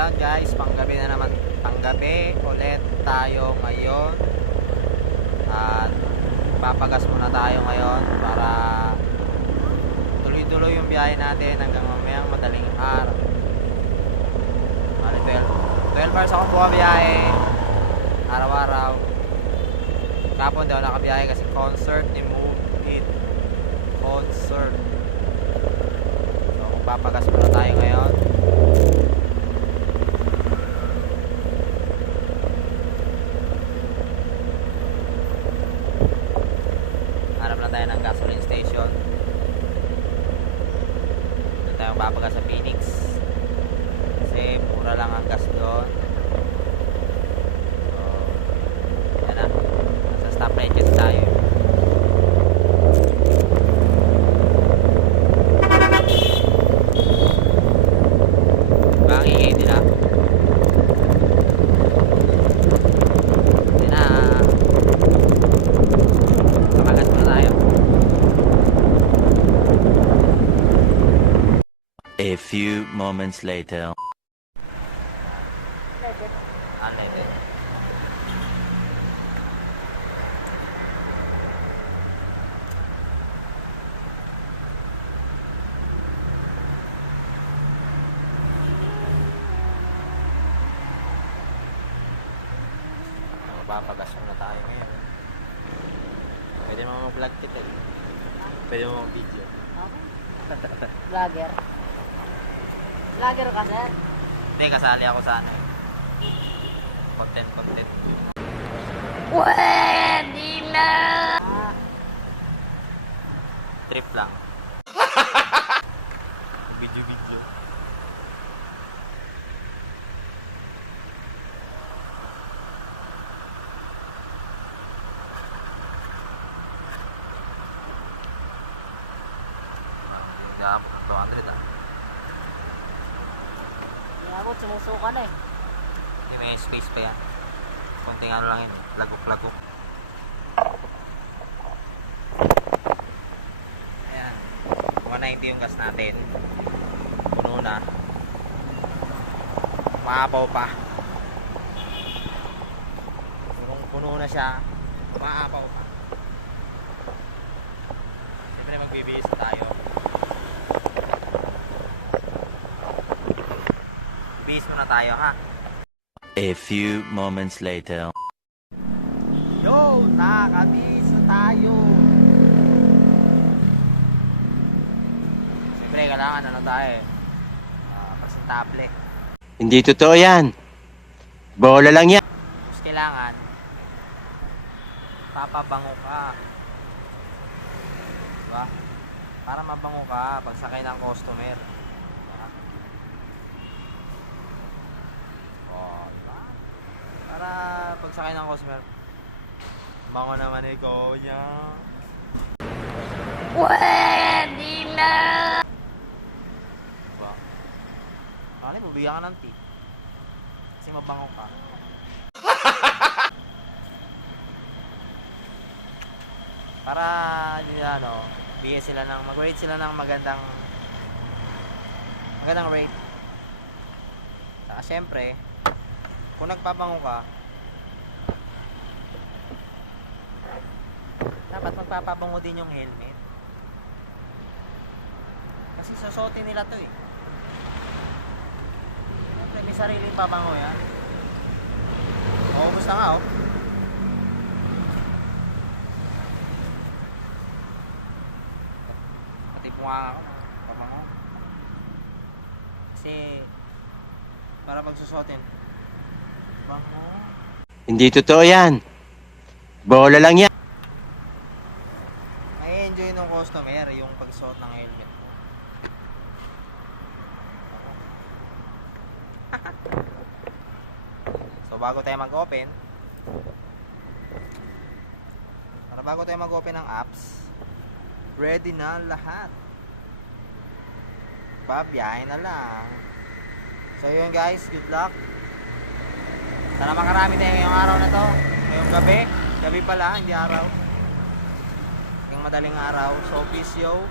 Ayan guys, panggabi na naman. Panggabi ulit tayo ngayon. At papagas muna tayo ngayon para tuloy-tuloy yung biyahe natin hanggang mamayang madaling araw. 12 hours akong bumabiyahe araw-araw. Kapon daw nakabiyahe kasi concert ni Move It. Concert. So kung papagas muna tayo ngayon. Hanap na tayo ng gasoline station. Doon tayo papagas sa Phoenix. Kasi mura lang ang gas doon. So yan na. Nasa stop ranges tayo. Bangingay nila. Yan na. Papagas muna tayo. A few moments later. Unleaded. Papagas muna tayo ngayon. Pwede naman mag-vlog kita eh. Pwede mo mag-video. Vlogger. Vlogger ka, sir? Hindi, kasali ako sa ano eh. Content. Pwede na! Trip lang. Video. Hindi 200 ah. Ako, sumusuka na eh. Hindi, may space pa yan. Konting ano lang yun. Lagok. Ayan. 190 yung gas natin. Puno na. Maapaw pa. Puno na siya. Maapaw pa. Siyempre magbibihis tayo. Bihis muna tayo ha. A few moments later. Yo, nakabihis na tayo. Siyempre kailangan ano tayo presentable. Hindi totoo yan. Bola lang yan. Tapos kailangan papabango ka. Diba? Para mabango ka pag sakay ng customer. Diba? Oh, diba? Para pag sakay ng customer, bango naman ikaw niya. Pwede na! Diba? Kali, bubigyan ka ng tip. Kasi mabango ka. Para nila bigyan sila ng mag-rate sila ng magandang rate. Saka syempre, kung nagpabango ka, dapat magpapabango din yung helmet. Kasi susuotin nila to eh. Syempre, may sariling pabango yan. Maubos na nga oh. Bunganga ako, pabango. Kasi para pag susuotin, bango. Hindi totoo yan. Bola lang yan. May enjoy ng customer yung pagsuot ng helmet mo. So bago tayo mag-open ng apps, ready na lahat. Biyahe na lang. So yun guys, good luck. Sana makarami tayo ngayong araw na to. Ngayong gabi pala, hindi araw. Yung madaling araw. So peace yo.